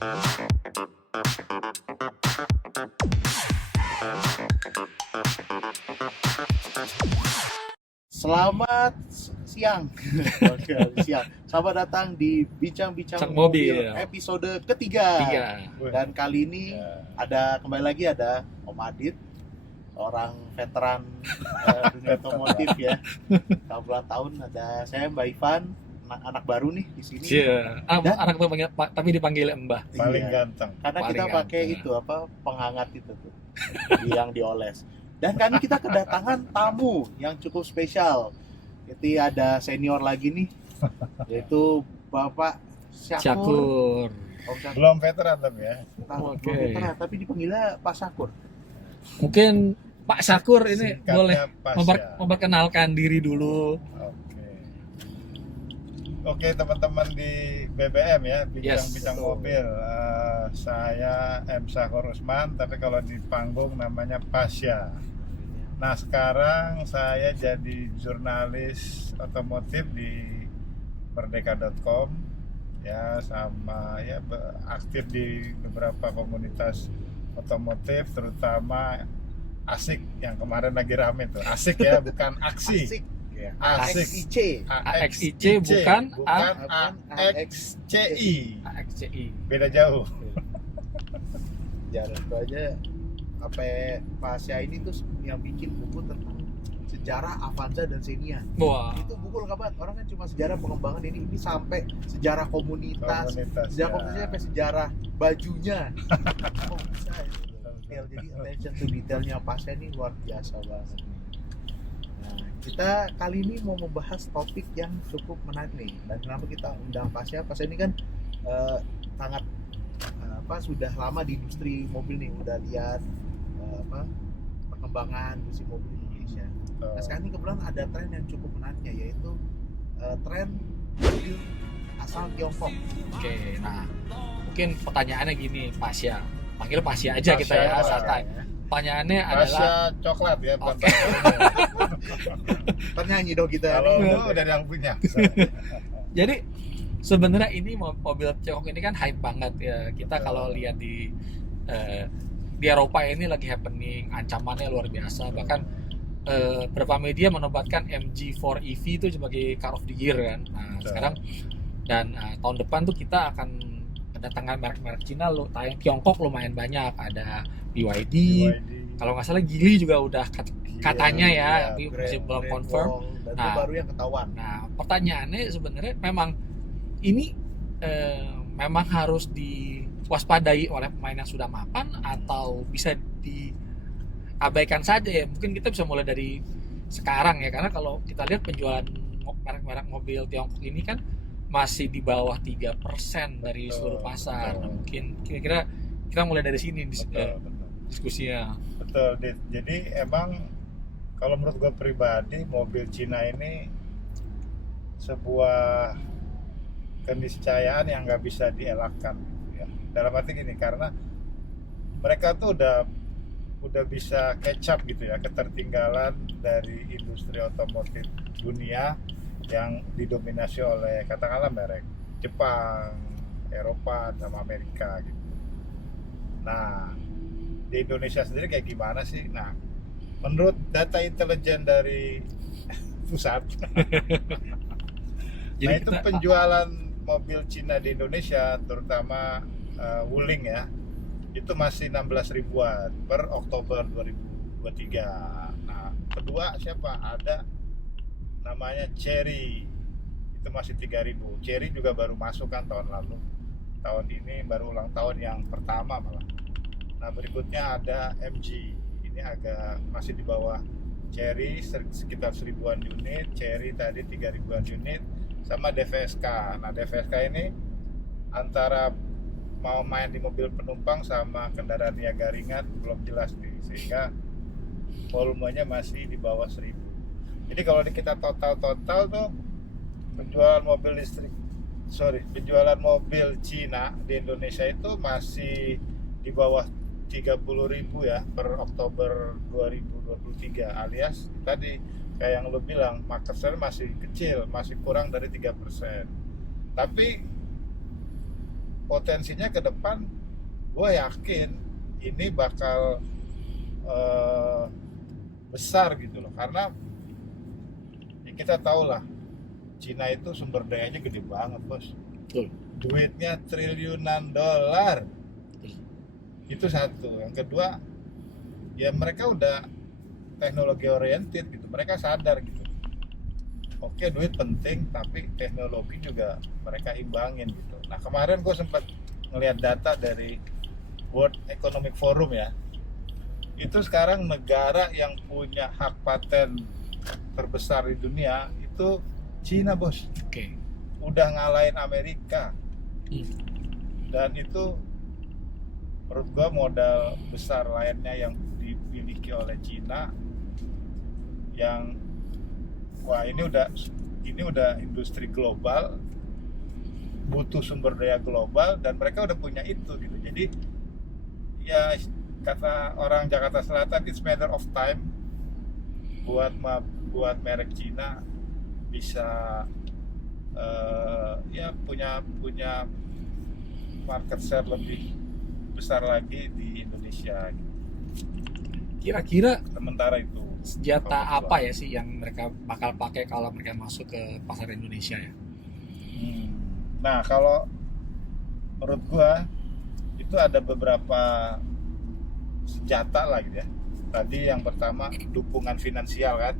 Selamat siang. Oke, siang. Selamat datang di Bincang-Bincang Cak Mobil episode ketiga. tiga. Dan kali ini kembali lagi ada Om Adit, seorang veteran dunia otomotif ya. Puluhan tahun. Ada saya Mbak Ivan, anak baru nih di sini. Iya. Dan- Anak tapi dipanggil Mbah. Paling Iya. ganteng. Karena kita Paling pakai ganteng. itu penghangat itu tuh yang dioles. Dan kali kita kedatangan tamu yang cukup spesial. Jadi ada senior lagi nih, yaitu Bapak Syakur. Syakur. Om Syakur. Belum veteran tapi ya. Belum Oke. veteran, tapi dipanggilnya Pak Syakur. Mungkin Pak Syakur ini Singkatnya boleh Pasya. memperkenalkan diri dulu. Oke teman-teman di BBM ya, Bincang-Bincang Yes. Mobil. Saya M. Syakur Usman, tapi kalau di panggung namanya Pasya. Nah sekarang saya jadi jurnalis otomotif di Merdeka.com ya, sama ya aktif di beberapa komunitas otomotif, terutama Asik yang kemarin lagi rame tuh. Asik ya, bukan aksi. Asik. Ya. Asik. AXIC. AXIC bukan AXCI. AXCI. Beda jauh. Jarang itu aja. Sampai Pak Sya ini tuh yang bikin buku tentang sejarah Avanza dan Xenia. Wah. Itu buku lengkap banget. Orang kan cuma sejarah pengembangan ini sampai sejarah komunitas, Komunitas sejarah ya. komunitasnya sampai sejarah bajunya. Oh, bisa itu detail. Jadi attention to detailnya Pasnya ini luar biasa banget. Nah, kita kali ini mau membahas topik yang cukup menarik nih. Dan kenapa kita undang Pasnya? Pasnya ini kan sangat sudah lama di industri mobil nih, udah lihat perkembangan industri mobil Indonesia. Nah, sekarang ini kebetulan ada tren yang cukup menariknya, yaitu tren mobil asal Tiongkok. Oke, nah mungkin pertanyaannya gini, Pasya. Panggil Pasya aja kita ya, Pasya, santai. Pertanyaannya Pasya adalah coklat ya, bukan Oke. Ternyanyi dong kita Kalau nih. lu udah ada yang punya. jadi sebenarnya ini mobil Tiongkok ini kan hype banget ya. Kita kalau lihat di Eropa ini lagi happening, ancamannya luar biasa. Bahkan beberapa media menobatkan MG4 EV itu sebagai car of the year kan. Nah, Betul. sekarang dan tahun depan tuh kita akan kedatangan merek-merek Cina lo, Tiongkok lumayan banyak. Ada BYD, kalau nggak salah Geely juga udah katanya ya, iya, tapi Grand- masih belum Grand confirm. Wall, dan Nah. itu baru yang ketahuan. Nah, pertanyaannya sebenarnya memang ini memang harus diwaspadai oleh pemain yang sudah mapan atau bisa diabaikan saja ya. Mungkin kita bisa mulai dari sekarang ya, karena kalau kita lihat penjualan merek-merek mobil Tiongkok ini kan masih di bawah 3% dari Betul, seluruh pasar. betul. Nah, mungkin kira-kira kita mulai dari sini Betul. diskusinya. Betul, Dit. Jadi emang kalau menurut gue pribadi, mobil Cina ini sebuah keniscayaan yang nggak bisa dielakkan ya. Dalam arti gini, karena mereka tuh udah bisa catch up gitu ya, ketertinggalan dari industri otomotif dunia yang didominasi oleh katakanlah merek Jepang, Eropa, sama Amerika gitu. Nah, di Indonesia sendiri kayak gimana sih? Nah, menurut data intelijen dari pusat, nah itu kita- penjualan mobil Cina di Indonesia, terutama Wuling ya, itu masih 16 ribuan per Oktober 2023. Nah, kedua siapa? Ada namanya Chery, itu masih 3.000. Chery juga baru masuk kan tahun lalu. Tahun ini baru ulang tahun yang pertama malah. Nah, berikutnya ada MG. Ini agak masih di bawah Chery, sekitar 1.000-an unit. Chery tadi 3.000-an unit, sama DVSK. Nah, DVSK ini antara mau main di mobil penumpang sama kendaraan niaga ringan belum jelas nih, sehingga volumenya masih di bawah 1.000. Jadi kalau kita total tuh penjualan mobil Cina di Indonesia itu masih di bawah 30.000 ya per Oktober 2023, alias tadi kayak yang lo bilang, market share masih kecil, masih kurang dari 3%. Tapi potensinya ke depan gue yakin ini bakal besar gitu loh, karena ya kita tahu lah Cina itu sumber dayanya gede banget bos. Betul. Duitnya triliunan dolar. Itu satu. Yang kedua, ya mereka udah teknologi oriented gitu. Mereka sadar gitu. Oke, duit penting, tapi teknologi juga mereka imbangin gitu. Nah, kemarin gue sempat ngelihat data dari World Economic Forum ya. Itu sekarang negara yang punya hak paten terbesar di dunia itu Cina bos. Oke. Udah ngalahin Amerika. Hmm. Dan itu menurut gua modal besar lainnya yang dimiliki oleh Cina, yang wah ini udah industri global, butuh sumber daya global, dan mereka udah punya itu gitu. Jadi ya kata orang Jakarta Selatan, it's matter of time buat merek Cina bisa ya punya market share lebih besar lagi di Indonesia gitu. Kira-kira Sementara itu senjata kalau apa ya sih yang mereka bakal pakai kalau mereka masuk ke pasar Indonesia ya? Nah, kalau menurut gua itu ada beberapa senjata lah gitu ya. Tadi yang pertama dukungan finansial kan,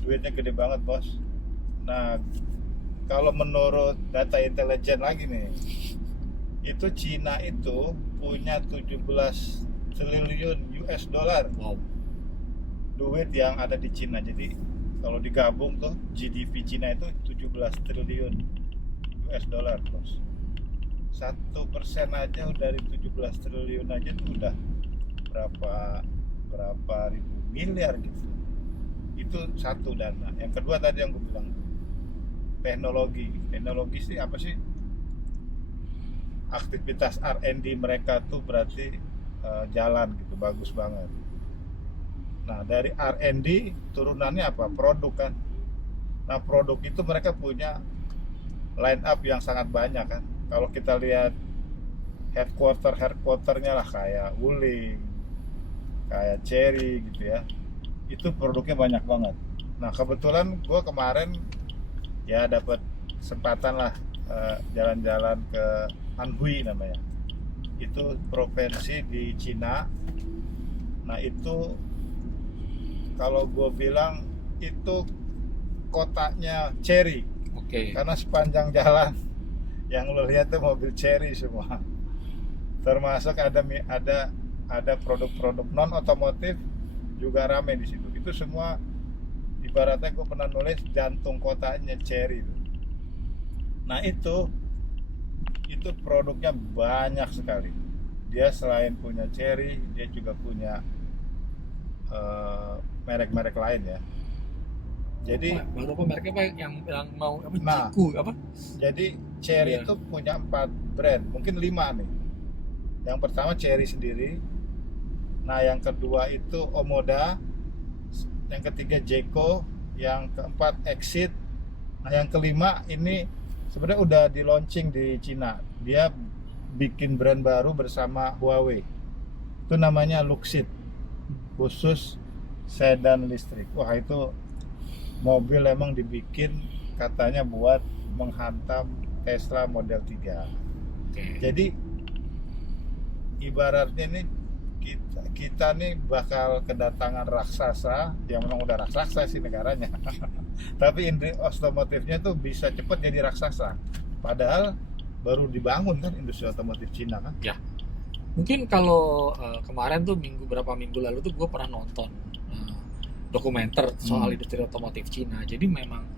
duitnya gede banget bos. Nah, kalau menurut data intelijen lagi nih, itu Cina itu punya 17 triliun US dollar Wow. duit yang ada di Cina. Jadi kalau digabung tuh GDP Cina itu 17 triliun US dollar bos. 1% aja dari 17 triliun aja tuh udah berapa ribu miliar gitu. Itu satu dana. Yang kedua tadi yang gue bilang, teknologi sih apa sih, aktivitas R&D mereka tuh berarti jalan gitu, bagus banget. Nah, dari R&D turunannya apa? Produk kan. Nah, produk itu mereka punya line up yang sangat banyak kan. Kalau kita lihat headquarternya lah kayak Wuling, kayak Cherry gitu ya, itu produknya banyak banget. Nah, kebetulan gue kemarin ya dapat kesempatan lah jalan-jalan ke Anhui namanya, itu provinsi di Cina. Nah, itu kalau gue bilang itu kotanya Cherry. Oke. Karena sepanjang jalan yang lo lihat tuh mobil Cherry semua, termasuk ada produk-produk non otomotif juga rame di situ. Itu semua ibaratnya gue pernah nulis jantung kotanya Cherry. Nah itu produknya banyak sekali. Dia selain punya Cherry, dia juga punya merek-merek lain ya. Jadi baru apa mereknya Pak yang mau apa? Nah. Ciku apa? Jadi Cherry Iya. itu punya 4 brand, mungkin 5 nih. Yang pertama Cherry sendiri. Nah, yang kedua itu Omoda. Yang ketiga Jeko. Yang keempat Exit. Nah, yang kelima ini sebenarnya udah di launching di Cina. Dia bikin brand baru bersama Huawei. Itu namanya Luxit. Khusus sedan listrik. Wah, itu mobil emang dibikin katanya buat menghantam Tesla Model 3. Oke. Jadi ibaratnya nih kita nih bakal kedatangan raksasa, yang memang udah raksasa sih negaranya. Tapi industri otomotifnya tuh bisa cepet jadi raksasa. Padahal baru dibangun kan industri otomotif Cina kan. Mungkin kalau kemarin tuh beberapa minggu lalu tuh gue pernah nonton dokumenter soal industri otomotif Cina. Jadi memang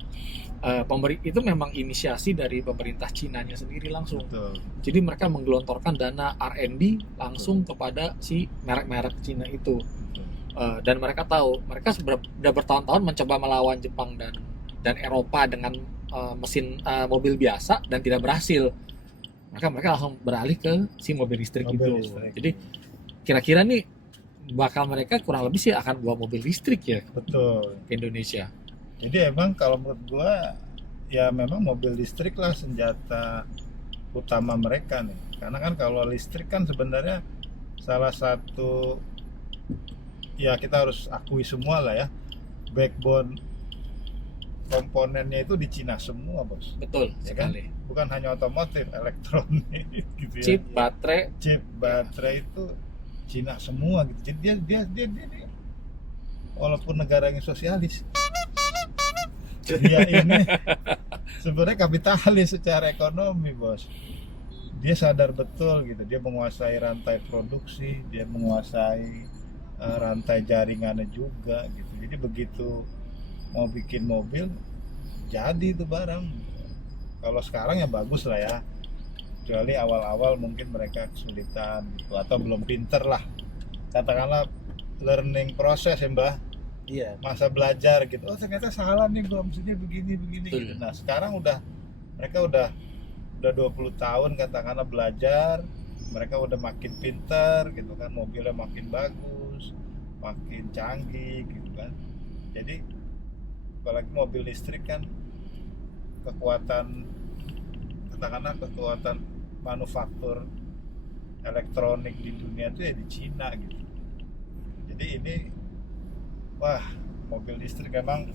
itu memang inisiasi dari pemerintah Cinanya sendiri langsung. Betul. Jadi mereka menggelontorkan dana R&D langsung kepada si merek-merek Cina itu. Dan mereka tahu, mereka sudah bertahun-tahun mencoba melawan Jepang dan Eropa dengan mesin mobil biasa dan tidak berhasil. Mereka langsung beralih ke si mobil listrik itu. Jadi kira-kira nih bakal mereka kurang lebih sih akan bawa mobil listrik ya Betul. ke Indonesia. Jadi emang kalau menurut gua ya memang mobil listrik lah senjata utama mereka nih. Karena kan kalau listrik kan sebenarnya salah satu, ya kita harus akui semua lah ya, backbone komponennya itu di Cina semua, bos. Betul Ya kan? sekali. Bukan hanya otomotif, elektronik gitu ya. Chip, baterai, Chip, baterai itu Cina semua gitu. Jadi dia walaupun negara yang sosialis, dia ini sebenarnya kapitalis secara ekonomi, bos. Dia sadar betul gitu, dia menguasai rantai produksi, dia menguasai rantai jaringannya juga gitu. Jadi begitu mau bikin mobil, jadi itu barang. Kalau sekarang ya bagus lah ya, kecuali awal-awal mungkin mereka kesulitan gitu, atau belum pinter lah, katakanlah learning proses ya mbah, Iya. masa belajar gitu. Oh ternyata salah nih gua, maksudnya begini gitu. Nah sekarang mereka udah 20 tahun katakanlah belajar, mereka udah makin pinter gitu kan, mobilnya makin bagus, makin canggih gitu kan. Jadi apalagi mobil listrik kan, katakanlah kekuatan manufaktur elektronik di dunia itu ya di Cina gitu. Jadi ini wah, mobil listrik memang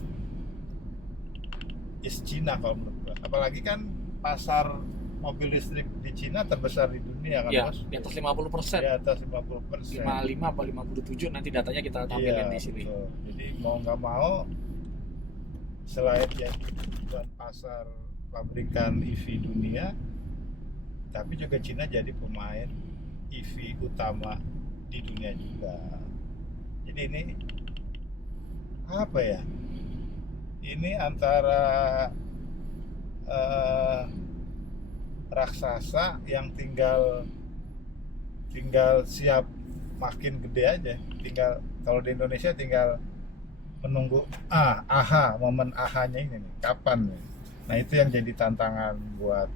is Cina kalau menurut gua. Apalagi kan pasar mobil listrik di Cina terbesar di dunia kan, ya, bos? di atas 50%. Di atas 50%. 55 apa 57 nanti datanya kita tampilin di sini. Betul. Jadi mau nggak mau, selain jadi tuan pasar pabrikan EV dunia, tapi juga Cina jadi pemain EV utama di dunia juga. Jadi ini apa ya? Ini antara raksasa yang tinggal siap makin gede aja. Tinggal kalau di Indonesia tinggal menunggu momen ahanya ini nih, kapan nih. Nah itu yang jadi tantangan buat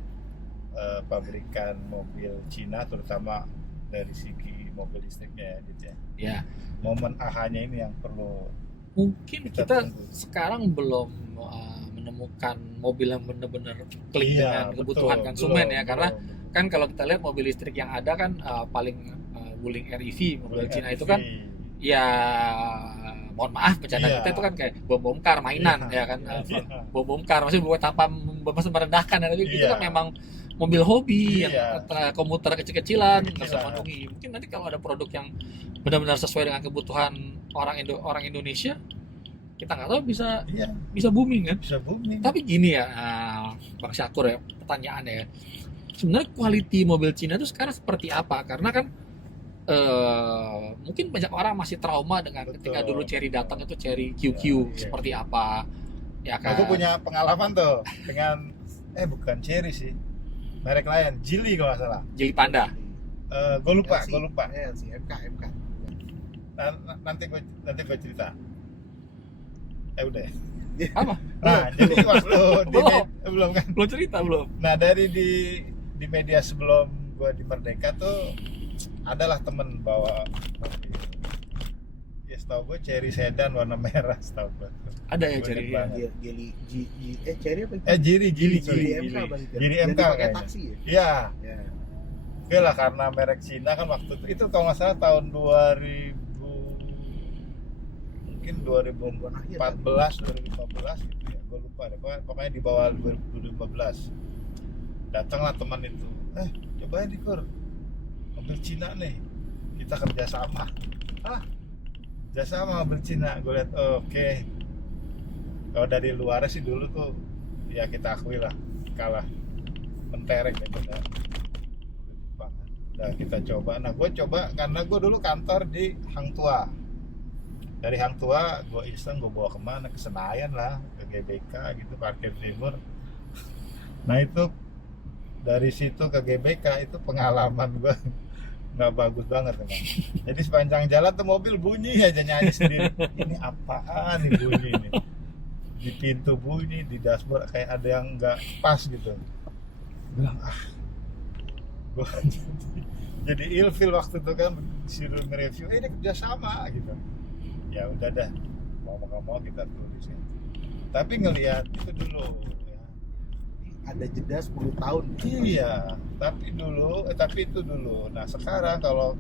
pabrikan mobil Cina, terutama dari segi mobil listriknya ya, gitu ya. Ya, Momen ahanya ini yang perlu mungkin kita kita tunggu. sekarang belum menemukan mobil yang benar-benar klik Iya, dengan kebutuhan betul, konsumen belum, ya, karena belum. kan kalau kita lihat mobil listrik yang ada kan paling Wuling REV mobil Boleh Cina itu EV. kan ya mohon maaf bercanda Iya. kita itu kan kayak bom-bom car mainan Iya, ya kan, iya. bom-bom car maksudnya buat tanpa merendahkan, tapi itu Iya. kan memang mobil hobi yang Iya. komuter kecil-kecilan nggak bisa Kecil-kecilan. memenuhi. Mungkin nanti kalau ada produk yang benar-benar sesuai dengan kebutuhan orang Indonesia, kita nggak tahu bisa Iya, booming kan. bisa booming. Tapi gini ya, Bang Syakur ya, pertanyaannya ya, sebenarnya quality mobil Cina itu sekarang seperti apa? Karena kan mungkin banyak orang masih trauma dengan Betul. ketika dulu Cherry datang itu Cherry QQ Iya. seperti apa, ya kan? Aku punya pengalaman tuh dengan bukan Cherry sih, merek lain, Geely kalau nggak salah. Jeli Panda. Gue lupa. LC, MK. Nanti gue cerita. Udah ya. Apa? Nah, jadi waktu belum kan. Belum cerita belum? Nah, dari di media sebelum gue di Merdeka tuh adalah temen bawa mobil. Ya setahu gue Cherry sedan warna merah setahu gue. Ada ya Gua Cherry. ingat banget. Cherry apa itu? Geely Geely sorry. MK berarti. Geely Yang MK dipakai kayaknya. taksi ya? Iya. Ya. Oke lah, karena merek Cina kan waktu itu kalau nggak salah tahun 2000 mungkin 2014 2015 gitu ya, gue lupa deh, pokoknya di bawah 2015 datanglah teman itu, cobain Dikur, mobil Cina nih, kita kerjasama. Kerjasama mobil Cina, gue lihat oke. Kalau dari luar sih dulu tuh ya kita akui lah kalah mentereng gitu kan. Nah kita coba, gue coba karena gue dulu kantor di Hang Tuah. Dari Hang Tuah gue iseng, gue bawa kemana, ke Senayan lah, ke GBK gitu, parkir timur. Nah itu dari situ ke GBK itu pengalaman gue nggak bagus banget memang. Jadi sepanjang jalan tuh mobil bunyi aja, nyanyi sendiri. Ini apaan nih bunyi ini? Di pintu bunyi, di dashboard kayak ada yang nggak pas gitu. Bilang gue jadi ilfil waktu itu kan, disuruh nge-review, ini kerjasama gitu. Ya udah dah, mau nggak mau kita tulis ya. Tapi ngelihat itu dulu ya, ada jeda 10 tahun. Iya, tapi itu dulu. Nah sekarang kalau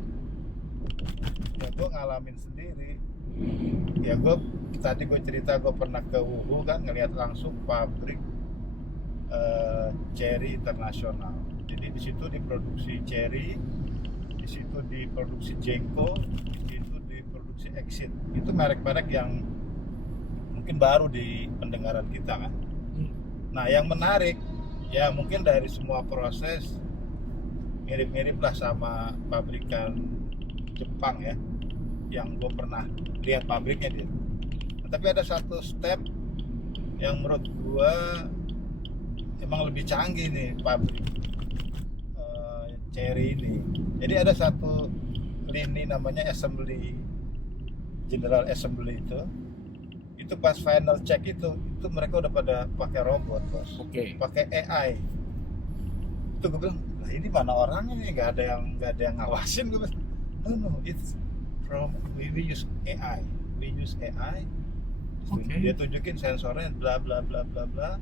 ya gue ngalamin sendiri, ya tadi gue cerita gue pernah ke Wuhu kan, ngelihat langsung pabrik cherry internasional. Jadi di situ diproduksi cherry, di situ diproduksi Jenko, di situ diproduksi Exit. Itu merek-merek yang mungkin baru di pendengaran kita kan. Nah yang menarik ya mungkin dari semua proses mirip-mirip lah sama pabrikan Jepang ya, yang gue pernah lihat pabriknya dia. Nah, tapi ada satu step yang menurut gue emang lebih canggih nih pabrik cherry ini. Jadi ada satu lini namanya assembly, general assembly itu pas final check itu mereka udah pada pakai robot bos, pakai AI. Itu gue bilang, lah ini mana orangnya nih, nggak ada yang ngawasin. Gue bilang, no, it's from we use AI. Dia tunjukin sensornya bla bla bla bla bla.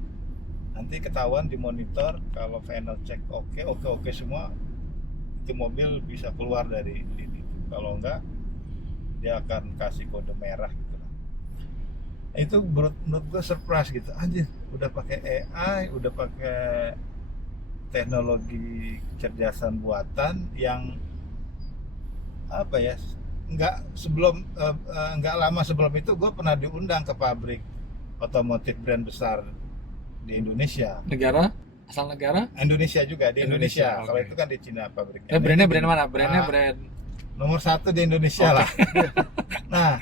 Nanti ketahuan di monitor kalau final check oke semua, itu mobil bisa keluar dari ini. Kalau enggak dia akan kasih kode merah gitu. Itu menurut gue surprise gitu aja, udah pakai AI, udah pakai teknologi kecerdasan buatan yang apa ya, nggak lama sebelum itu gue pernah diundang ke pabrik otomotif brand besar di Indonesia. Asal negara? Indonesia juga, di Indonesia. Okay. Kalau itu kan di Cina pabriknya. Brand mana? Brand nomor 1 di Indonesia lah. Nah,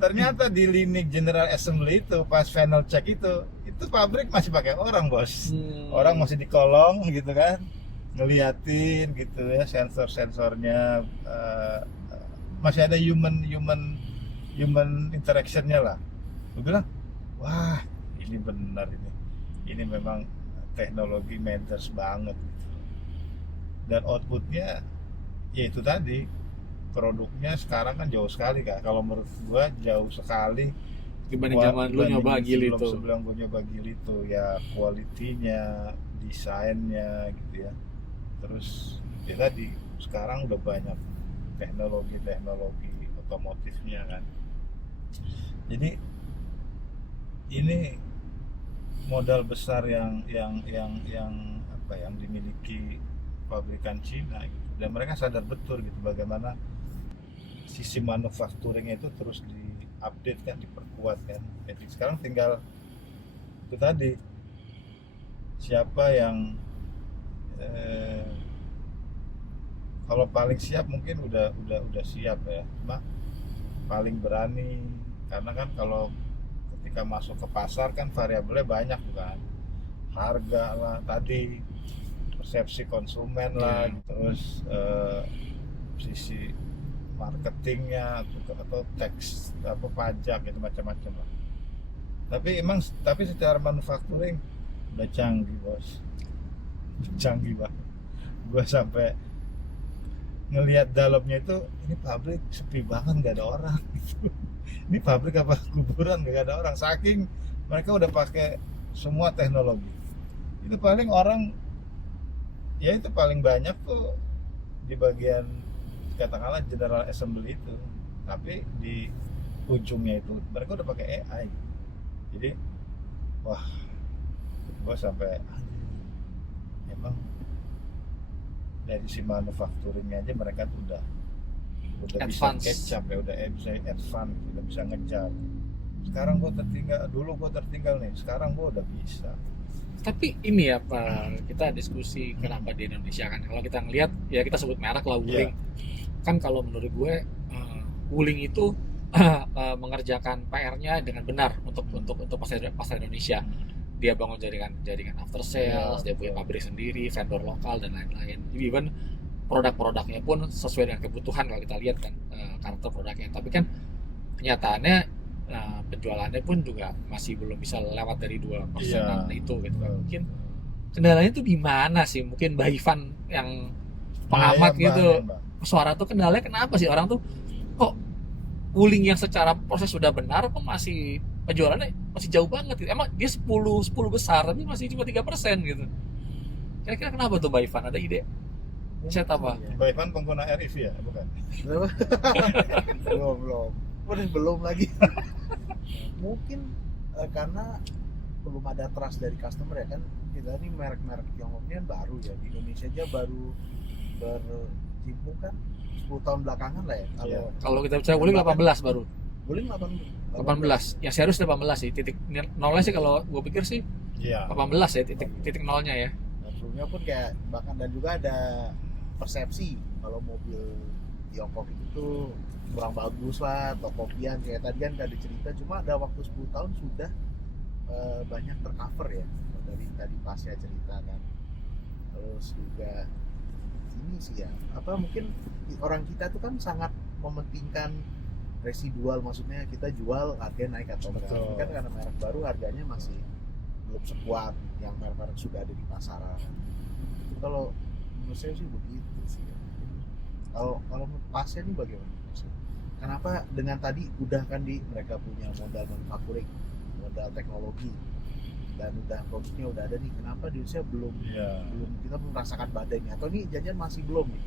ternyata di lini General Assembly itu pas final check itu pabrik masih pakai orang bos. Orang masih di kolong gitu kan, ngeliatin gitu ya, sensor-sensornya masih ada human interactionnya lah. Gue bilang, wah ini benar ini memang teknologi matters banget gitu. Dan outputnya ya itu tadi, produknya sekarang kan jauh sekali kan. Kalau menurut gua jauh sekali dibanding zaman lu nyoba Geely itu. Sebelum gua nyoba Geely itu ya, kualitinya, desainnya gitu ya. Terus ya tadi sekarang udah banyak teknologi otomotifnya kan. Jadi ini modal besar yang apa yang dimiliki pabrikan Cina gitu. Dan mereka sadar betul gitu bagaimana sisi manufacturingnya itu terus diupdate kan, diperkuat kan. Jadi sekarang tinggal itu tadi, siapa yang kalau paling siap mungkin udah siap ya, cuma paling berani, karena kan kalau ketika masuk ke pasar kan variabelnya banyak kan, harga lah tadi, persepsi konsumen lah, terus sisi marketingnya atau tax pajak itu macam-macam lah. Tapi secara manufacturing udah canggih bos, canggih banget. Gue sampai ngelihat dalamnya itu, ini pabrik sepi banget, nggak ada orang gitu. Ini pabrik apa kuburan, nggak ada orang, saking mereka udah pakai semua teknologi. Itu paling orang ya itu paling banyak tuh di bagian katakanlah General Assembly itu, tapi di ujungnya itu mereka udah pakai AI. Jadi wah, gue sampai emang dari si manufacturingnya aja mereka tuh udah bisa catch up ya, udah bisa advance, udah bisa ngejar. Sekarang gue tertinggal, dulu gue tertinggal nih, sekarang gue udah bisa. Tapi ini ya Pak, kita diskusi kenapa di Indonesia kan, kalau kita ngelihat ya kita sebut merek lah Wuling. Kan kalau menurut gue Wuling itu mengerjakan PR-nya dengan benar untuk pasar Indonesia. Dia bangun jaringan after sales, dia punya pabrik sendiri, vendor lokal dan lain-lain. Jadi even produk-produknya pun sesuai dengan kebutuhan kalau kita lihat kan karakter produknya. Tapi kan kenyataannya penjualannya pun juga masih belum bisa lewat dari 2% itu gitu kan. Mungkin kendalanya tuh di mana sih? Mungkin Mbak Ivan yang pengamat gitu. Suara tuh kendalanya kenapa sih orang tuh kok Wuling yang secara proses sudah benar kok masih penjualannya masih jauh banget gitu. Emang dia 10 besar tapi masih cuma 3% gitu. Kira-kira kenapa tuh Mbak Ivan? Ada ide? Set apa? Iya. Mbak Ivan pengguna REV ya, bukan? belum lagi. Mungkin karena belum ada trust dari customer ya kan. Kita ini merek-merek Tiongkok ini kan baru ya, di Indonesia aja baru berkecimpung kan 10 tahun belakangan lah ya. Kalau kita bicara Wuling 18 baru. Wuling 18. Yang serius 18 sih. Titik nolnya sih kalau gue pikir sih Iya. 18 ya titik nolnya ya. Nah, sebelumnya pun kayak bahkan dan juga ada persepsi kalau mobil Tiongkok itu tuh kurang bagus lah atau kopian kayak tadi kan ada cerita, cuma ada waktu 10 tahun sudah banyak tercover ya dari tadi Pasya cerita kan. Terus juga ini sih ya apa mungkin orang kita tuh kan sangat mementingkan residual, maksudnya kita jual harga naik atau enggak. Tapi kan karena merek baru harganya masih belum sekuat yang merek-merek sudah ada di pasaran. Itu kalau menurut saya sih begitu sih ya. Kalau Pasya ini bagaimana? Kenapa dengan tadi udah kan mereka punya modal manufacturing, modal teknologi, dan udah produknya udah ada nih, kenapa di Indonesia belum kita belum merasakan badainya, atau nih janjian masih belum nih?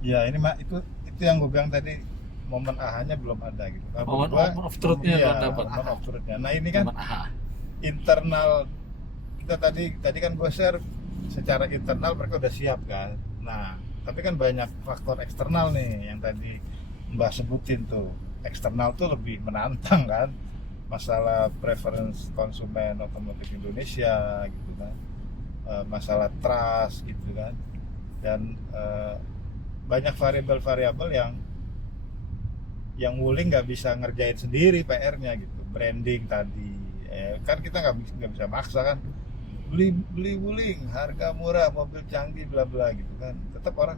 Ya ini itu yang gue bilang tadi, momen ahanya belum ada gitu. Momen of truth-nya belum dapat. Momen of truth-nya. Nah ini kan internal kita tadi kan gue share secara internal mereka udah siap kan. Nah tapi kan banyak faktor eksternal nih yang tadi Mbak sebutin tuh. Eksternal tuh lebih menantang kan, masalah preference konsumen otomotif Indonesia gitu kan, masalah trust gitu kan, dan banyak variabel-variabel yang Wuling nggak bisa ngerjain sendiri PR-nya gitu. Branding tadi kan kita nggak bisa maksa kan, beli Wuling harga murah, mobil canggih bla bla gitu kan, tetap orang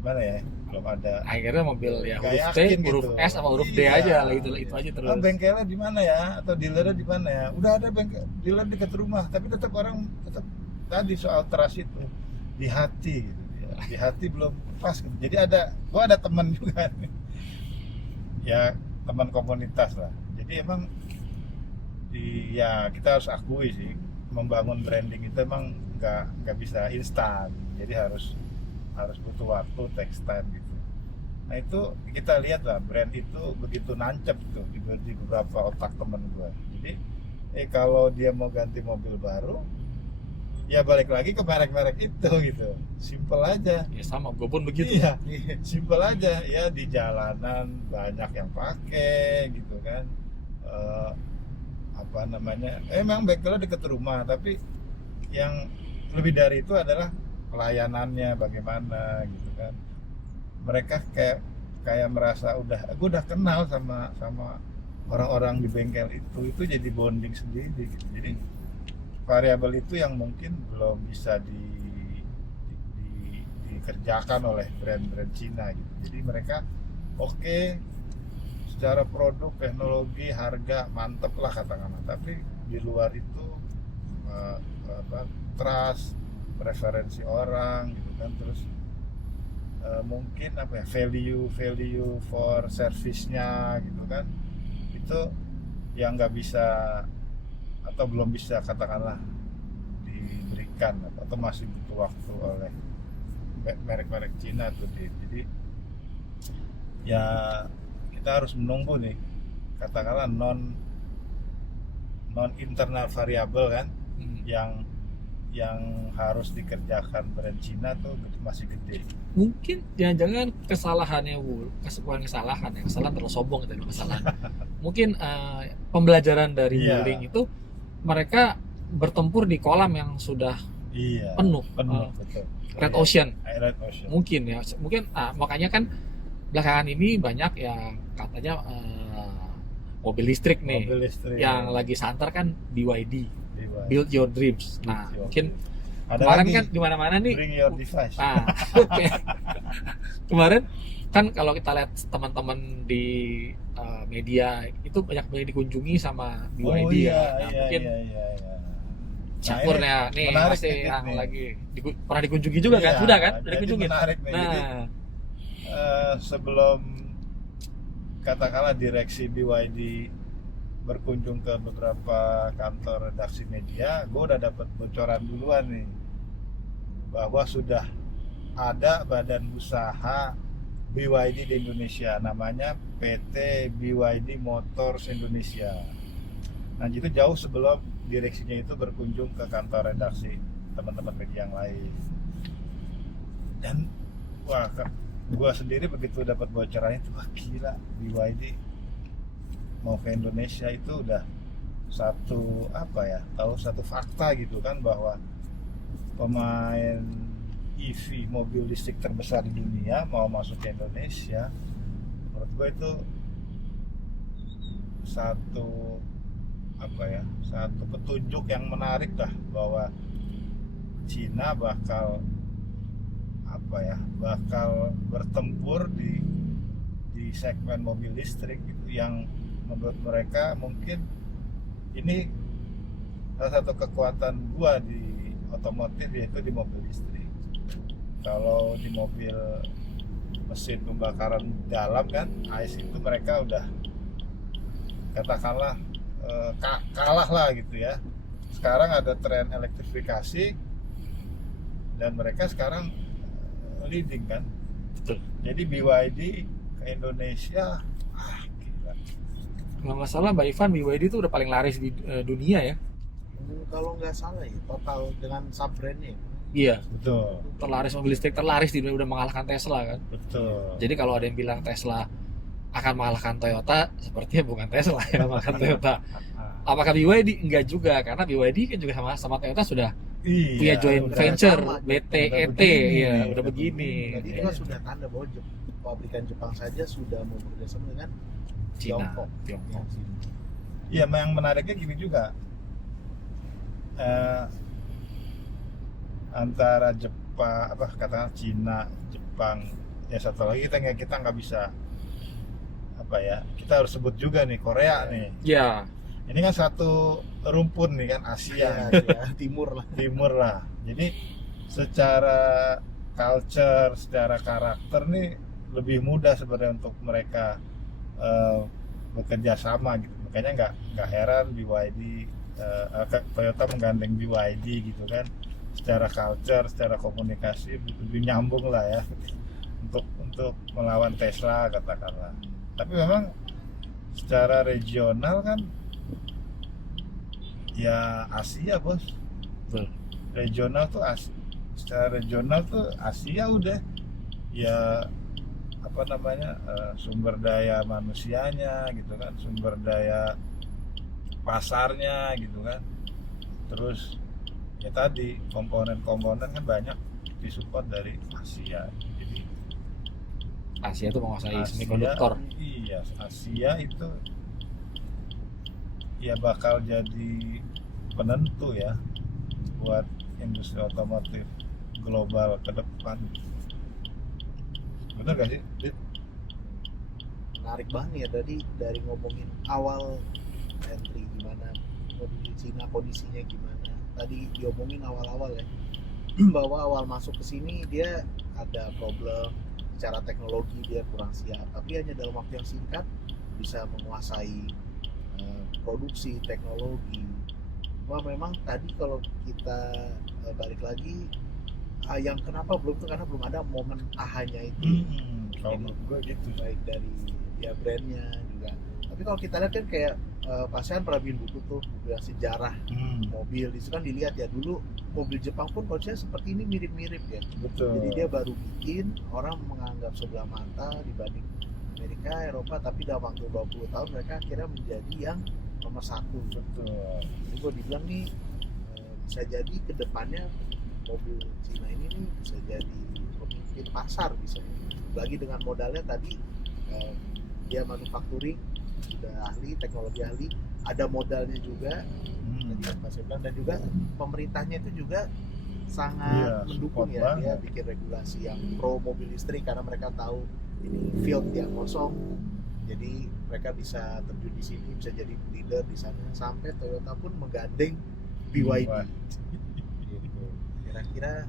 gimana ya, belum ada. Akhirnya mobil ya huruf T, huruf gitu. S sama huruf D aja lah, itu aja terus. Bengkelnya di mana ya, atau dealernya di mana ya? Udah ada dealer dekat rumah, tapi tetap orang tadi soal trust itu di hati gitu ya. Di hati belum pas gitu. Jadi gua ada teman juga nih. Ya teman komunitas lah. Jadi emang kita harus akui sih, membangun branding itu emang nggak bisa instan. Jadi harus butuh waktu, takes time gitu. Nah itu kita lihat lah, brand itu begitu nancep tuh di beberapa otak temen gue. Jadi kalau dia mau ganti mobil baru, ya balik lagi ke merek-merek itu gitu. Simple aja. Ya sama, gue pun begitu. Iya, simple aja. Ya di jalanan banyak yang pakai gitu kan. Emang bengkelnya deket rumah, tapi yang lebih dari itu adalah pelayanannya bagaimana gitu kan. Mereka kayak merasa gue udah kenal sama orang-orang di bengkel itu jadi bonding sendiri gitu. Jadi variabel itu yang mungkin belum bisa dikerjakan oleh brand-brand Cina gitu. Jadi mereka secara produk, teknologi, harga mantep lah katakanlah, tapi di luar itu trust, preferensi orang gitu kan, terus mungkin value for service-nya gitu kan, itu yang nggak bisa atau belum bisa katakanlah diberikan atau masih butuh waktu oleh merek-merek Cina tuh. Jadi ya kita harus menunggu nih, katakanlah non internal variabel kan, yang harus dikerjakan brand Cina tuh masih gede. Mungkin jangan-jangan kesalahan terlalu sombong gitu, kesalahan. Mungkin pembelajaran dari Wuling itu mereka bertempur di kolam yang sudah penuh betul. Red Ocean. Mungkin Makanya kan belakangan ini banyak yang katanya mobil listrik nih, yang lagi santer kan BYD. Build your dreams. Nah, mungkin kemarin kan di mana-mana nih. Bring your device. Nah, kemarin kan kalau kita lihat teman-teman di media itu banyak dikunjungi sama BYD mungkin campurnya nih pasti yang lagi pernah dikunjungi juga kan? Sudah kan? Udah dikunjungi. Menarik nih. Nah, jadi, sebelum katakanlah direksi BYD berkunjung ke beberapa kantor redaksi media, gue udah dapat bocoran duluan nih bahwa sudah ada badan usaha BYD di Indonesia, namanya PT BYD Motors Indonesia. Nah itu jauh sebelum direksinya itu berkunjung ke kantor redaksi teman-teman media yang lain. Dan wah, gue sendiri begitu dapat bocoran itu, wah gila, BYD mau ke Indonesia itu udah satu satu fakta gitu kan, bahwa pemain EV mobil listrik terbesar di dunia mau masuk ke Indonesia. Menurut gue itu satu petunjuk yang menarik lah, bahwa Cina bakal bertempur di segmen mobil listrik gitu, yang menurut mereka mungkin ini salah satu kekuatan gua di otomotif, yaitu di mobil listrik. Kalau di mobil mesin pembakaran dalam kan ICE itu mereka udah katakanlah kalah lah gitu ya. Sekarang ada tren elektrifikasi dan mereka sekarang leading kan. Betul. Jadi BYD ke Indonesia, gila. Kalau nggak salah Mbak Ivan, BYD itu udah paling laris di dunia ya. Kalau nggak salah ya, total dengan sub brandnya. Iya, Betul. terlaris mobil listrik terlaris di dunia, udah mengalahkan Tesla kan. Betul. Jadi kalau ada yang bilang Tesla akan mengalahkan Toyota, sepertinya bukan Tesla yang mengalahkan Toyota. Apakah BYD? Enggak juga, karena BYD kan juga sama Toyota sudah punya joint udah venture sama. BTET, ya udah begini. Jadi itu kan sudah tanda bahwa pabrikan Jepang saja sudah mau bekerjasama dengan Cina, Tiongkok. Tiongkok. Iya, yang menariknya gini juga. Antara Jepang, katakan Cina, Jepang, ya satu lagi kita nggak bisa kita harus sebut juga nih Korea nih. Ya, Ini kan satu rumpun nih kan, Asia, Timur lah. Jadi secara culture, secara karakter nih lebih mudah sebenarnya untuk mereka bekerja sama gitu. Makanya nggak heran BYD, Toyota menggandeng BYD gitu kan. Secara culture, secara komunikasi lebih nyambung lah ya untuk melawan Tesla katakanlah. Tapi memang secara regional kan ya Asia bos. betul. Regional tuh secara regional tuh Asia udah ya sumber daya manusianya gitu kan, sumber daya pasarnya gitu kan, terus ya tadi komponen-komponen kan banyak disupport dari Asia. Jadi Asia itu menguasai semikonduktor. Iya, Asia itu ya bakal jadi penentu ya buat industri otomotif global ke depan. Bener gak sih, Dit? Menarik banget ya tadi dari ngomongin awal entry gimana, di Cina kondisinya gimana. Tadi diomongin awal-awal ya bahwa awal masuk ke sini dia ada problem secara teknologi, dia kurang siap, tapi hanya dalam waktu yang singkat bisa menguasai produksi teknologi. Wah memang tadi kalau kita balik lagi yang kenapa belum tuh karena belum ada momen ahanya itu. Kalau menurut gue gitu. Baik dari ya brandnya juga. Tapi kalau kita lihat kan kayak Pasian pernah bikin buku tuh sejarah mobil, di situ kan dilihat ya dulu mobil Jepang pun konsepnya seperti ini mirip-mirip ya. Betul. Jadi dia baru bikin, orang menganggap sebelah mata dibanding Amerika, Eropa, tapi dalam waktu 20 tahun mereka akhirnya menjadi yang nomor satu. Betul. Jadi gue dibilang nih bisa jadi kedepannya mobil Cina ini nih bisa jadi pemimpin pasar bisa. Lagi dengan modalnya tadi dia manufacturing sudah ahli, teknologi ahli, ada modalnya juga. Tadi yang Pak bilang, dan juga pemerintahnya itu juga sangat mendukung ya, dia bikin regulasi yang pro mobil listrik karena mereka tahu ini field yang kosong, jadi mereka bisa terjun di sini, bisa jadi leader di sana. Sampai Toyota pun menggandeng BYD. Gitu. Kira-kira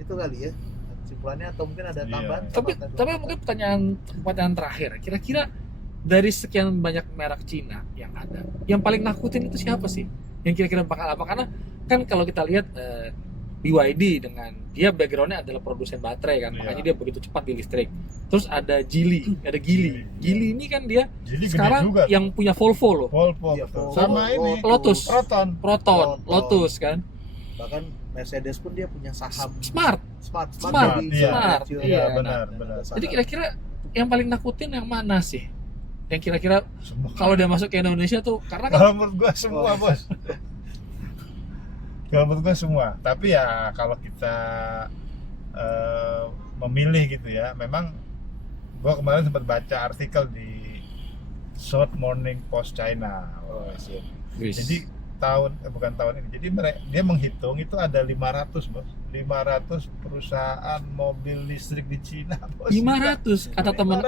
itu kali ya kesimpulannya, atau mungkin ada tambahan? Tapi mungkin pertanyaan terakhir, kira-kira dari sekian banyak merek Cina yang ada, yang paling nakutin itu siapa sih? Yang kira-kira bakal apa? Karena kan kalau kita lihat BYD dengan dia backgroundnya adalah produsen baterai kan, Iya. makanya dia begitu cepat di listrik. Terus ada Geely, ada Geely. Geely ini kan dia Jadi gede sekarang juga. yang punya Volvo loh, Volvo Iya, betul. Volvo. Sama ini Lotus. Proton. Proton, Proton. Lotus kan, Bahkan Mercedes pun dia punya saham Smart. Smart, Smart, jadi iya. Smart, kecil. iya, benar, Dan benar. ada saham. Jadi kira-kira yang paling nakutin yang mana sih? Yang kira-kira Semua. kalau dia masuk ke Indonesia tuh, karena kan Kalau menurut gua semua, Bos. Kalau menurut gua semua. Tapi ya kalau kita memilih gitu ya, memang gua kemarin sempat baca artikel di South Morning Post China. Oh, siap. Jadi bukan tahun ini. Jadi dia menghitung itu ada 500, Bos. 500 perusahaan mobil listrik di Cina, Bos. 500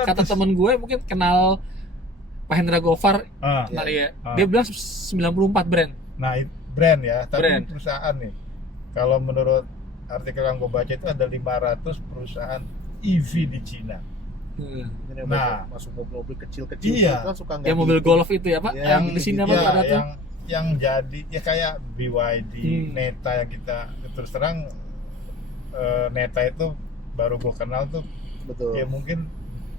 kata teman gue mungkin kenal Pak Hendra Gofar Ah, kali ya. Ah. Dia bilang 94 brand. nah, brand ya, tapi Brand. perusahaan nih. Kalau menurut artikel yang gue baca itu ada 500 perusahaan EV di Cina. Hmm. Ini yang Nah. masuk mobil kecil-kecil Iya. itu kan suka Yang mobil golf itu ya Pak, Iya, yang di sini apa Ya, ada tuh? yang jadi ya kayak BYD, Neta yang kita terus terang Neta itu baru gue kenal tuh betul. ya mungkin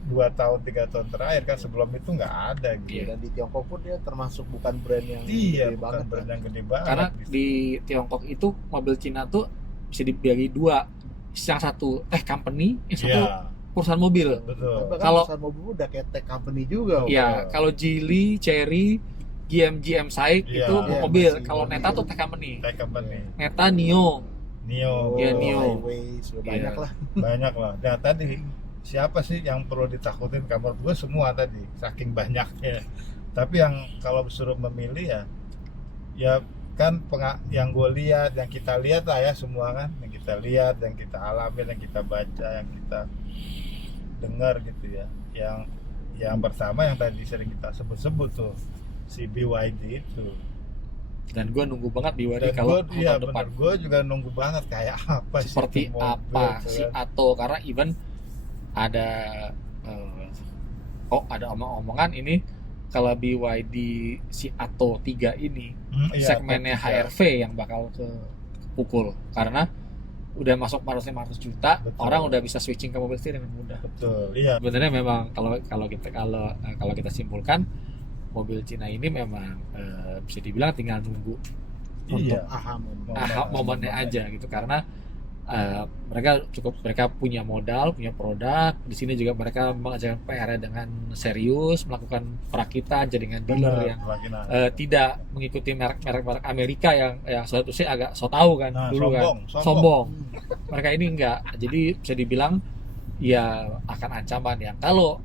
2 tahun 3 tahun terakhir kan, sebelum itu nggak ada gitu. Iya. Dan di Tiongkok pun dia termasuk bukan brand yang Iya, gede bukan banget brand kan. yang gede banget. Karena gitu. di Tiongkok itu mobil Cina tuh bisa dibagi dua. Yang satu tech company, yang satu Iya, perusahaan mobil. betul. Bahkan Kalau- perusahaan mobil udah kayak tech company juga. Iya, kalau Geely, Chery, GM SAIC Iya. itu Iya, mobil. masih Kalau mobil. Neta tuh tech company. Tech company, Neta Nio. Nio, Iya, Nio. Highway, sudah Iya. banyak lah. banyak lah. Nah tadi siapa sih yang perlu ditakutin? Kamar gue semua tadi, saking banyaknya. Tapi yang kalau disuruh memilih ya kan yang gue lihat, yang kita lihat lah ya semua kan, yang kita lihat, yang kita alami, yang kita baca, yang kita dengar gitu ya. Yang pertama yang tadi sering kita sebut-sebut tuh si BYD itu. Dan gue nunggu banget BYD Dan kalau gue iya tahun depan. benar, gue juga nunggu banget kayak apa sih Seperti itu mobil, apa tuh si kan. Atto, karena even ada ada omong-omongan ini kalau BYD si Atto 3 ini Iya, segmennya tapi ya, HRV yang bakal kepukul karena udah masuk 400-500 juta, Betul. orang udah bisa switching ke mobil listrik dengan mudah. betul, iya. Sebenarnya memang kalau kita simpulkan mobil Cina ini memang bisa dibilang tinggal nunggu Iya. momennya aja gitu, karena mereka punya modal, punya produk. Di sini juga mereka mengerjakan PR dengan serius, melakukan perakitan jaringan dealer yang tidak mengikuti merek-merek Amerika yang suatu sih agak so tahu kan Nah, dulu kan sombong. Mereka ini enggak, jadi bisa dibilang ya akan ancaman yang kalau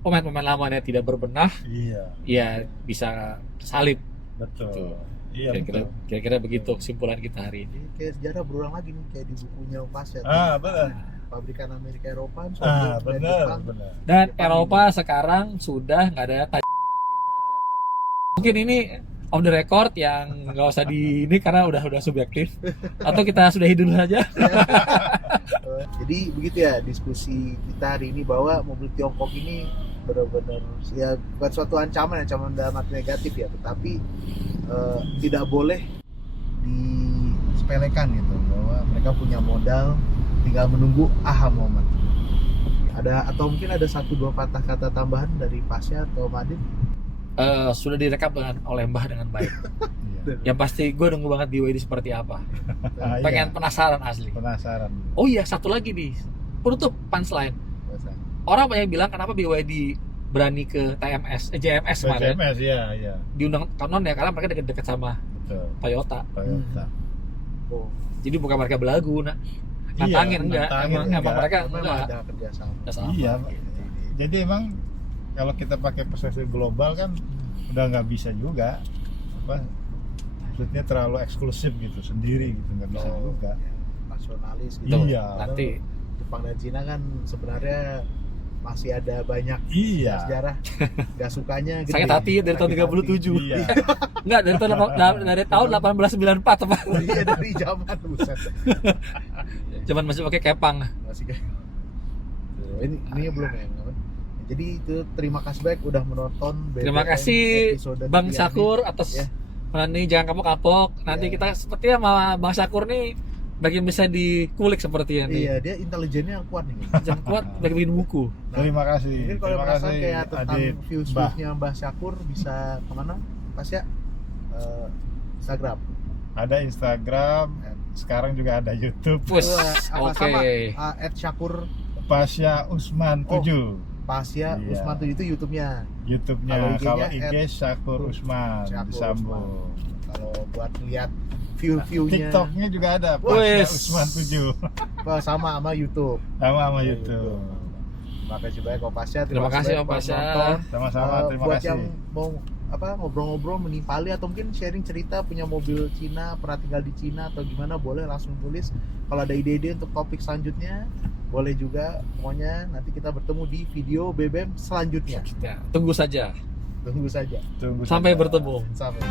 pemain-pemain lamanya tidak berbenah Iya, ya bisa salib. betul. Tuh. Iya, betul. Kira-kira begitu kesimpulan kita hari ini. Ini kayak sejarah berulang lagi nih, kayak di bukunya Pasya. Benar. Pabrikan Amerika Eropa, Benar, Jepang. benar. Dan Jepang Eropa sekarang sudah nggak ada tajinya. Mungkin ini off the record yang nggak usah di ini karena udah subjektif. Atau kita sudahi dulu saja. Jadi begitu ya diskusi kita hari ini, bahwa mobil Tiongkok ini benar-benar ya bukan suatu ancaman dalam arti negatif ya, tetapi tidak boleh disepelekan gitu, bahwa mereka punya modal, tinggal menunggu aha moment. Atau mungkin ada 1-2 patah kata tambahan dari Pasya atau Madin? Sudah direkap oleh Mbah dengan baik. Iya. Yang pasti gue nunggu banget BYD seperti apa. Pengen penasaran asli. Penasaran. Oh iya, satu lagi nih penutup punchline. Orang banyak bilang kenapa BYD berani ke JMS kemarin JMS, iya. diundang konon ya, karena mereka deket-deket sama Betul. Toyota. Toyota. Oh, Jadi bukan mereka belagu, nantangin enggak, nantangin emang mereka memang enggak. ada kerjasama. Enggak sama. Iya. Jadi emang kalau kita pakai perspektif global kan udah nggak bisa juga, maksudnya terlalu eksklusif gitu sendiri gitu, nggak bisa juga. Nasionalis gitu. Betul. Iya. Nanti Jepang dan Cina kan sebenarnya masih ada banyak Iya. sejarah gak sukanya gitu. sakit hati dari tahun 37. Iya. Enggak, dari tahun 1894 teman. Iya, dari zaman buset. Cuman masih pakai kepang. Masih kayak ini belum ya, apa? Jadi itu terima kasih banyak udah menonton Terima BBM kasih episode Bang kali Syakur ini. atas Ya. nih jangan kapok-kapok. Nanti Ya. kita seperti sama Bang Syakur nih bagian bisa dikulik sepertinya nih. Iya, dia intelijennya kuat nih. Jangan kuat bagi bikin buku. Terima kasih. Mungkin kalau Terima merasa kasih kayak tentang Adit, views-viewsnya Mbah Syakur bisa kemana? Pas ya? Instagram. Ada Instagram, sekarang juga ada YouTube. Wes, Apa oke. sama? @Syakur Pasya Usman 7. Pasya Iya. Usman tuh itu YouTube-nya. YouTube-nya. Kalau Kalau IG-nya IG Syakur Usman Syakur disambung. Kalau buat lihat view-viewnya TikToknya juga ada Wes. Pasya Usman 7. sama YouTube. Sama Ya, YouTube. Terima kasih banyak Om Pasya. Terima kasih, banyak Om buat Pasya. nonton. Sama-sama, terima Buat kasih. yang mau ngobrol-ngobrol menimpali atau mungkin sharing cerita punya mobil Cina, pernah tinggal di Cina atau gimana, boleh langsung tulis. Kalau ada ide-ide untuk topik selanjutnya boleh juga. Pokoknya nanti kita bertemu di video BBM selanjutnya. Ya, tunggu saja. Tunggu saja. Tunggu Sampai saja. bertemu. Sampai.